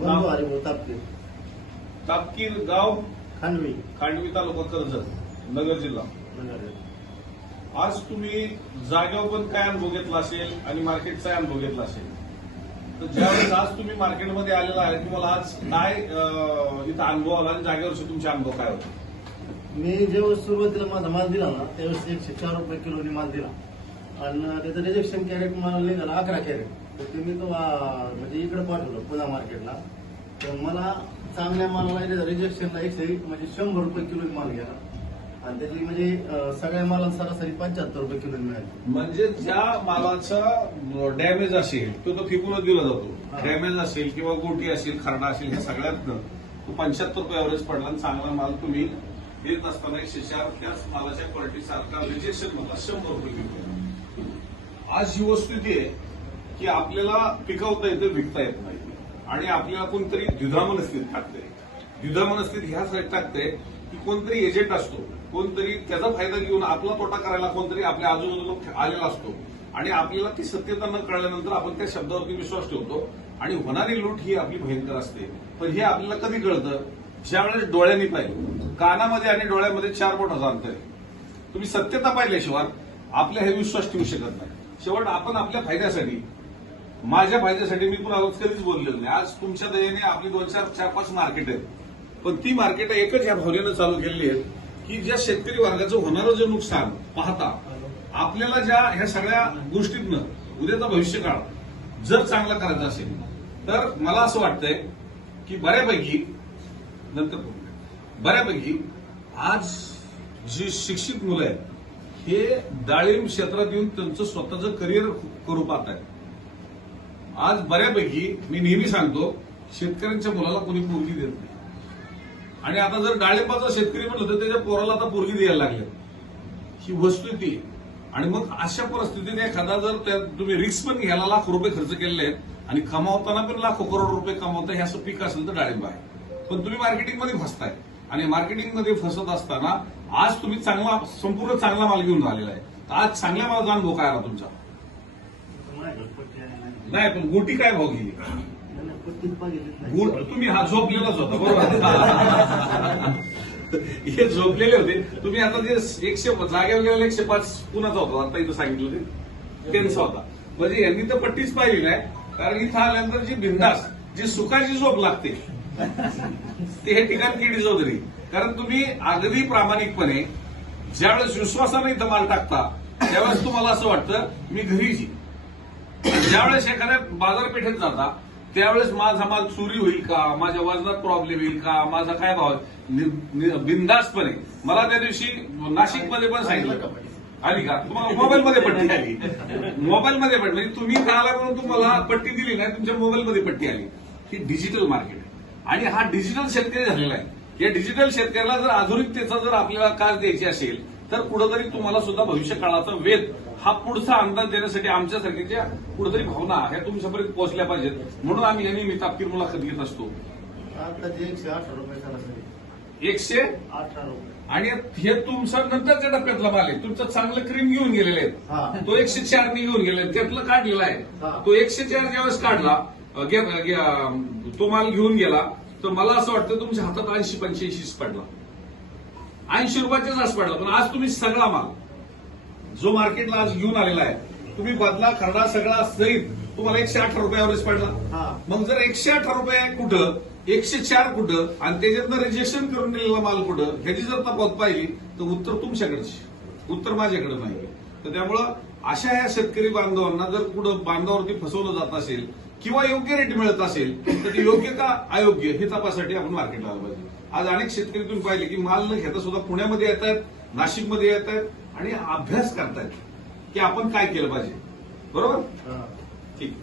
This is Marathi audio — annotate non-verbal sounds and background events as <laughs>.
बंधू हरिभाऊ तापते तापकी गाव खांडवी. खांडवी तालुका कर्जत नगर जिल्हा. आज तुम्ही जागेवर पण काय अनुभव घेतला असेल आणि मार्केटचा अनुभव घेतला असेल? तर ज्यावेळेस आज तुम्ही मार्केटमध्ये आलेला आहे तुम्हाला आज काय इथं अनुभव आला आणि जागेवरचे तुमचे अनुभव काय होते? मी जेव्हा सुरुवातीला माझा माल दिला ना त्यावेळेस एकशे चार रुपये किलोनी माल दिला. आणि त्याचं रिजेक्शन कॅरेट मला निघाला अकरा कॅरेट तर ते मी तो म्हणजे इकडे पाठवलं पुन्हा मार्केटला तर मला चांगल्या मालाला रिजेक्शनला एकशे म्हणजे शंभर रुपये किलो माल गेला. आणि त्याची म्हणजे अं, सगळ्या मालाला सरासरी पंच्याहत्तर रुपये किलो मिळाली. म्हणजे ज्या मालाचा डॅमेज असेल तो तो फिकूनच दिला जातो. हा. डॅमेज असेल किंवा गोटी असेल खरडा असेल ह्या सगळ्यात तो पंच्याहत्तर रुपये एव्हरेज पडला आणि चांगला माल तुम्ही देत असताना एकशे चार त्याच मालाच्या क्वालिटी सारखा रिजेक्शन मला शंभर रुपये किलो. आज ही वस्तुस्थिती आहे की आपल्याला पिकवता येतं विकता येत नाही. आणि आपल्याला कोणतरी द्विधा मनस्थितीत टाकते द्विधा मनस्थितीत ह्यासाठी टाकते की कोणतरी एजंट असतो कोणतरी त्याचा फायदा घेऊन आपला तोटा करायला कोणतरी आपल्या आजूबाजूला आलेला असतो. आणि आपल्याला ती सत्यता न कळल्यानंतर आपण त्या शब्दावरती विश्वास ठेवतो. आणि होणारी लूट ही आपली भयंकर असते. पण हे आपल्याला कधी कळतं? ज्या वेळेस डोळ्यांनी पाहिजे कानामध्ये आणि डोळ्यामध्ये चार बोटाचं अंतर आहे तुम्ही सत्यता पाहिल्याशिवाय आपल्या हे विश्वास ठेवू शकत नाही. शेवट आपण आपल्या फायद्यासाठी माझ्या फायद्यासाठी मी पण आज कधीच बोललेलो नाही. आज तुमच्या दयेने आपली दोन चार चार पाच मार्केट आहेत. पण ती मार्केट एकच या भावनेनं चालू केलेली आहेत की ज्या शेतकरी वर्गाचं होणारं जे नुकसान पाहता आपल्याला ज्या ह्या सगळ्या गोष्टीतनं उद्याचा भविष्य काळ जर चांगला करायचा असेल तर मला असं वाटतंय की बऱ्यापैकी नंतर बऱ्यापैकी आज जी शिक्षित मुलं आहेत हे डाळिंब क्षेत्रात येऊन त्यांचं स्वतःचं करिअर करू पाहत आहे. आज बऱ्यापैकी मी नेहमी सांगतो शेतकऱ्यांच्या मुलाला कोणी पोरगी देत नाही. आणि आता जर डाळिंबाचा शेतकरी म्हटलं तर त्याच्या पोराला आता पोरगी द्यायला लागले. ही वस्तुस्थिती आणि मग अशा परिस्थितीत एखादा जर तुम्ही रिक्स पण घ्यायला लाख रुपये खर्च केलेले आहेत आणि कमावताना पण लाखो करोड रुपये कमावता हे असं पीक असेल तर डाळिंब आहे. पण तुम्ही मार्केटिंगमध्ये फसताय. आणि मार्केटिंगमध्ये फसत असताना आज तुम्ही चांगला संपूर्ण चांगला माल घेऊन राहिलेला आहे. तर आज चांगल्या मालाचा अनुभव काय आला तुमचा? नाही पण गोटी काय भाव गेली? तुम्ही हा झोपलेलाच होता बरोबर? <laughs> हे झोपलेले होते. तुम्ही आता जे एकशे जागेवर गेलेला एकशे पाच कुणाचा होता आता इथं सांगितलं ते. त्यांचा होता. म्हणजे यांनी तर पट्टीच पाहिली नाही. कारण इथं आल्यानंतर जी बिंदास जी सुखाची झोप लागते ते हे ठिकाण केडी चौधरी कारण तुम्ही अगदी प्रामाणिकपणे ज्यावेळेस विश्वासाने इथं माल टाकता त्यावेळेस तुम्हाला असं वाटतं मी घरीच येईन. ज्यावेळेस एखाद्या बाजारपेठेत जाता त्यावेळेस माझा माल चोरी होईल का? माझ्या वजनात प्रॉब्लेम येईल का? माझा काय भाव? बिंदास्तपणे. बिनधास्तपणे मला त्या दिवशी नाशिकमध्ये पण सांगितलं. आली का? तुम्हाला मोबाईलमध्ये पट्टी आली. मोबाईलमध्ये पट्टी म्हणजे तुम्ही कळाला म्हणून तुम्हाला पट्टी दिली नाही तुमच्या मोबाईलमध्ये पट्टी आली. ही डिजिटल मार्केट आहे. आणि हा डिजिटल शेतकरी झालेला आहे. या डिजिटल शेतकऱ्याला जर आधुनिकतेचा जर आपल्याला कास द्यायची असेल तर कुठंतरी तुम्हाला सुद्धा भविष्य काळाचा वेध हा पुढचा अंदाज देण्यासाठी आमच्यासारखीच्या कुठेतरी भावना ह्या तुमच्यापर्यंत पोहोचल्या पाहिजेत. म्हणून आम्ही या निमित्त आपली मुलाखत घेत असतो. एकशे आणि हे तुमचा नंतरच्या टप्प्यातला माल आहे तुमचं चांगलं क्रीम घेऊन गेलेले हा. आहेत तो एकशे चार घेऊन गेले त्यातलं काढलेला. आहे. तो एकशे चार ज्यावेळेस काढला तो माल घेऊन गेला तर मला असं वाटतं तुमच्या हातात ऐंशी पंच्याऐंशीच पडला. ऐंशी रुपयाचाच आज पडला पण आज तुम्ही सगळा माल जो मार्केटला आज घेऊन आलेला आहे तुम्ही बदला खरडा सगळा सहित तुम्हाला एकशे अठरा रुपये एव्हरेज पडला. हा. मग जर एकशे अठरा रुपये कुठं एकशे चार कुठं आणि त्याच्यातनं रजिस्ट्रेशन करून दिलेला माल कुठं ह्याची जर तपास पाहिली तर उत्तर तुमच्याकडेच. उत्तर माझ्याकडे नाही तर त्यामुळं अशा या शेतकरी बांधवांना जर कुठं बांधावरती फसवलं जात असेल किंवा योग्य रेट मिळत असेल तर ते योग्य का अयोग्य हे तपासाठी आपण मार्केटला आलं पाहिजे. आज अनेक शेतकरी तुम्ही पाहिले की माल न घेता सुद्धा पुण्यामध्ये येत आहेत नाशिकमध्ये येत आहेत आणि अभ्यास करतायत की आपण काय केलं पाहिजे. बरोबर? ठीक.